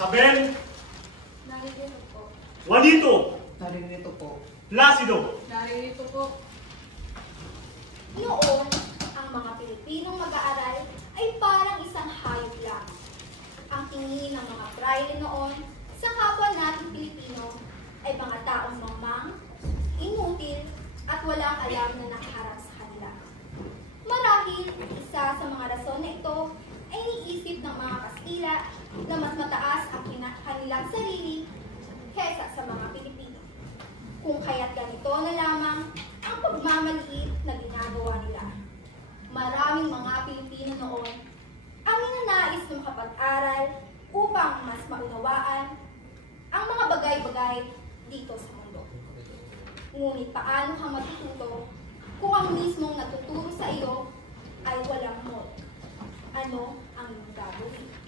Sabel? Naririto po. Juanito? Naririto po. Placido? Naririto po. Noon, ang mga Pilipinong mag-aaral ay parang isang hayop lang. Ang tingin ng mga praile noon sa kapwa nating Pilipino ay mga taong mangmang, inutil, at walang alam na nakaharap sa kanila. Marahil, isa sa mga rason na ito ay iniisip ng mga Kastila na mas mataas ang kanilang sarili kaysa sa mga Pilipino. Kung kaya't ganito na lamang ang pagmamaliit na ginagawa nila. Maraming mga Pilipino noon ang ninanais na makapag-aral upang mas maunawaan ang mga bagay-bagay dito sa mundo. Ngunit paano kang matututo kung ang mismong natuturo sa iyo ay walang modo? Ano ang iyong gagawin?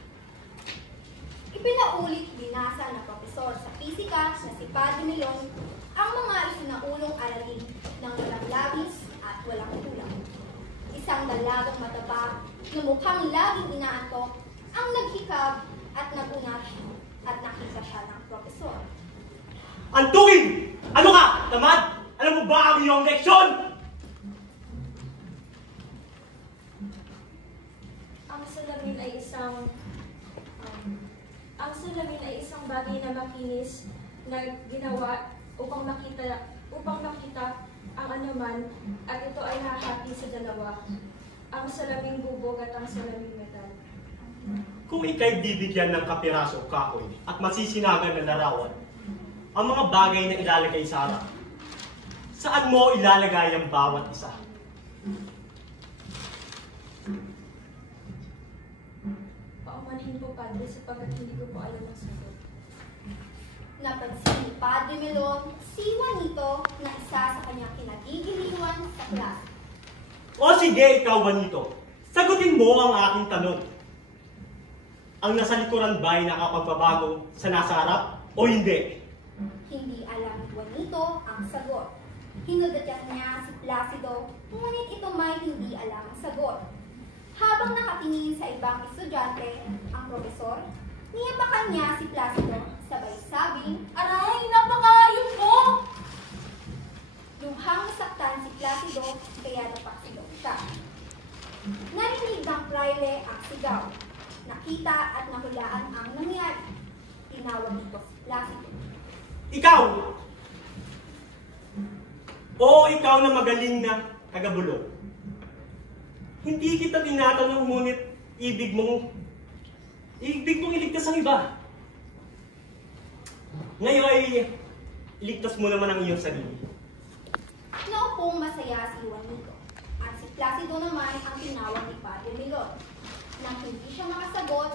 Ipinaulit binasa ng profesor sa pisika na si Padre Melon ang mga isinaulong aralin ng walang labis at walang kulang. Isang dalagang mataba na mukhang laging inaantok ang naghikab at nagunat at nakita siya ng profesor. Antukin! Ano ka? Tamad? Alam mo ba ang iyong leksyon? Ang salamin ay isang bagay na makinis na ginawa upang makita ang anuman at ito ay nahati sa dalawa, ang salaming bubog at ang salaming metal. Kung ika'y bibigyan ng kapiraso o kahoy at masisinagan ng larawan, ang mga bagay na ilalagay sa harap, saan mo ilalagay ang bawat isa? Paumanhin po, Padre, sapagkat hindi ko po alam ang sagot. Napansin ni Padre Melon si Juanito na isa sa kanyang kinagigiliwan sa klase. O sige, ikaw, Juanito, sagutin mo ang aking tanong. Ang nasa likuran ba ay nakapagbabago sa nasa harap o hindi? Hindi alam ni Juanito ang sagot. Hinudatyan niya si Placido, ngunit ito may hindi alam ang sagot. Habang nakatingin sa ibang estudyante, ang profesor, niyapakan niya si Placido, sabay sabing, Aray, napakayos mo! lubhang nasaktan si Placido, kaya napaksilong siya. Narinig ng praile ang sigaw. Nakita at nahulaan ang nangyari. Tinawag nito si Placido. Ikaw! O ikaw na magaling na tagabulok. Hindi kita tinatanong, ngunit ibig mong iligtas ang iba. Ngayon ay iligtas mo naman ang iyong sarili. Naupong masaya si Juanito. At si Placido naman ang tinawag ni Padre Melon. Nang hindi siya makasagot,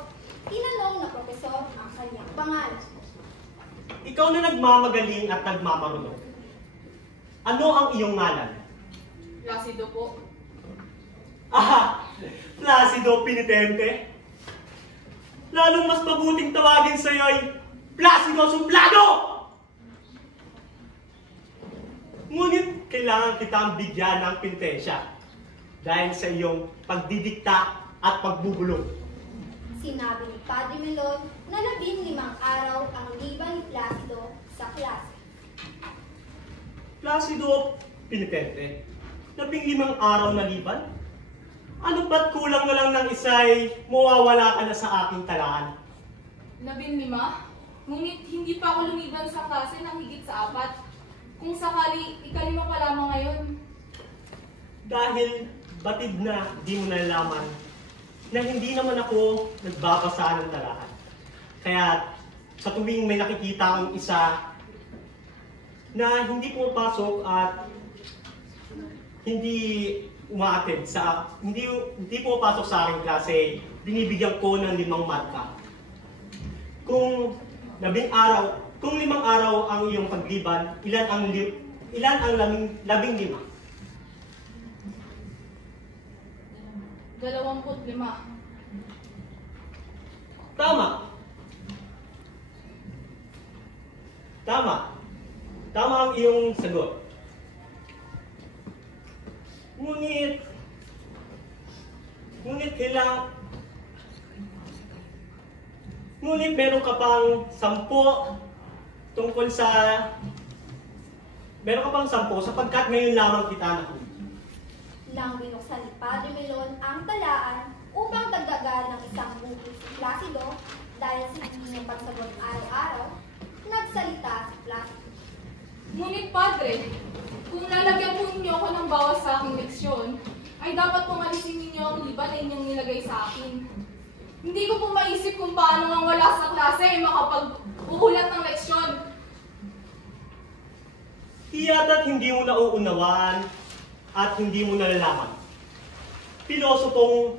tinanong na profesor ang kanyang pangalan. Ikaw na nagmamagaling at nagmamarunong. Ano ang iyong ngalan? Placido po. Aha! Placido Penitente? Lalong mas mabuting tawagin sa'yo ay Placido Suplado! Ngunit kailangan kitang bigyan ng pentensya dahil sa iyong pagdidikta at pagbubulong. Sinabi ni Padre Melon na 15 araw ang liban ni Placido sa klase. Placido Pinipente, 15 araw na liban? Ano ba't kulang na lang ng isa'y mawawala ka na sa aking talaan? 15? Ngunit hindi pa ako lumiban sa klase ng higit sa 4. Kung sakali, 5 pa lamang ngayon. Dahil batid na di mo nalalaman na hindi naman ako nagbabasa ng talaan. Kaya sa tuwing may nakikita akong isa na hindi pumapasok at hindi umaatid sa hindi pumapasok sa aking klase, binibigyan ko ng 5 marka. Kung 5 araw ang iyong pagliban, ilan ang 15? 25. Tama. Tama ang iyong sagot. Ngunit meron ka pang 10 tungkol sa sapagkat ngayon lamang kita nakita. Nang binuksan ni Padre Melon ang talaan upang dagdagan ng isang buhay si Placido dahil sa kanyang pagsagot araw-araw, nagsalita si Placido. Ngunit Padre, kung lalagyan po ninyo ako ng bawas sa aking leksyon, ay dapat pong alisin ninyo ang liban na inyong nilagay sa akin. Hindi ko po maisip kung paano ang wala sa klase ay makapag-uulat ng leksyon. Iyata't hindi mo nauunawaan at hindi mo nalalaman. Pilosopong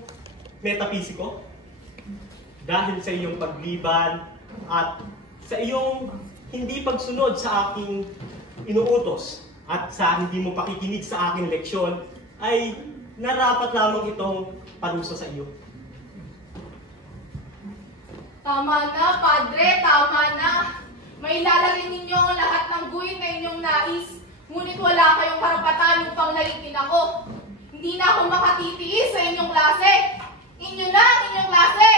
metaphisiko, dahil sa iyong pagliban at sa iyong hindi pagsunod sa aking inuutos at sa hindi mo pakikinig sa aking leksyon, ay narapat lamang itong parusa sa iyo. Tama na, Padre, tama na. May ilalagay ninyo ang lahat ng guhit na inyong nais, ngunit wala kayong karapatan upang laitin ako. Hindi na ako makatitiis sa inyong klase. Inyo na ang inyong klase!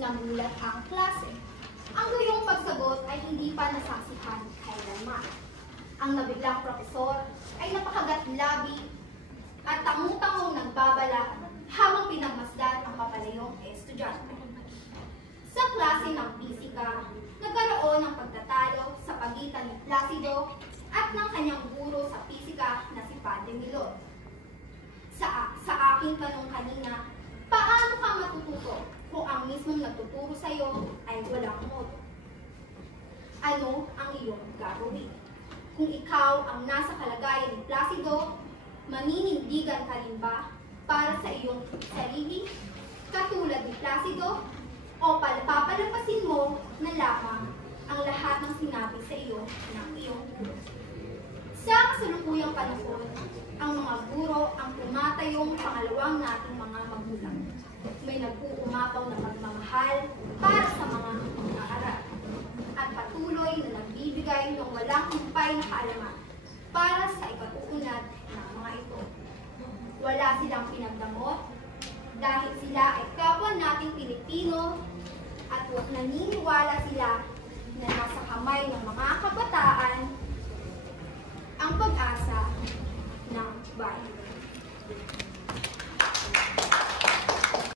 Namulat ang klase. Ang gayong pagsagot ay hindi pa nasaksihan kailanman. Ang nabiglang profesor ay napakagat-labi at tangu-tangong nagbabala habang pinagmasdan ang papalayong estudyante. Sa klase ng pisika, nagkaroon ng pagtatalo sa pagitan ni Placido at ng kanyang guro sa pisika na si Padre Melon. Sa aking tanong kanina, paano ka matututo kung ang mismong nagtuturo sa iyo ay walang modo? Ano ang iyong gagawin? Kung ikaw ang nasa kalagayan ni Placido, naninindigan ka rin ba para sa iyong sarili, katulad ni Placido, o papalampasin mo na lamang ang lahat ng sinabi sa iyo ng iyong guro? Sa kasalukuyang panahon, ang mga guro ang tumatayong pangalawang nating mga magulang. May nag-uumapaw na pagmamahal para sa mga mag-aaral at patuloy na nagbibigay ng walang humpay na kaalaman para sa ikatuunad ng mga ito. Wala silang pinagdamot dahil sila ay kapwa nating Pilipino at naniniwala sila na nasa kamay ng mga kabataan ang pag-asa ng bayan.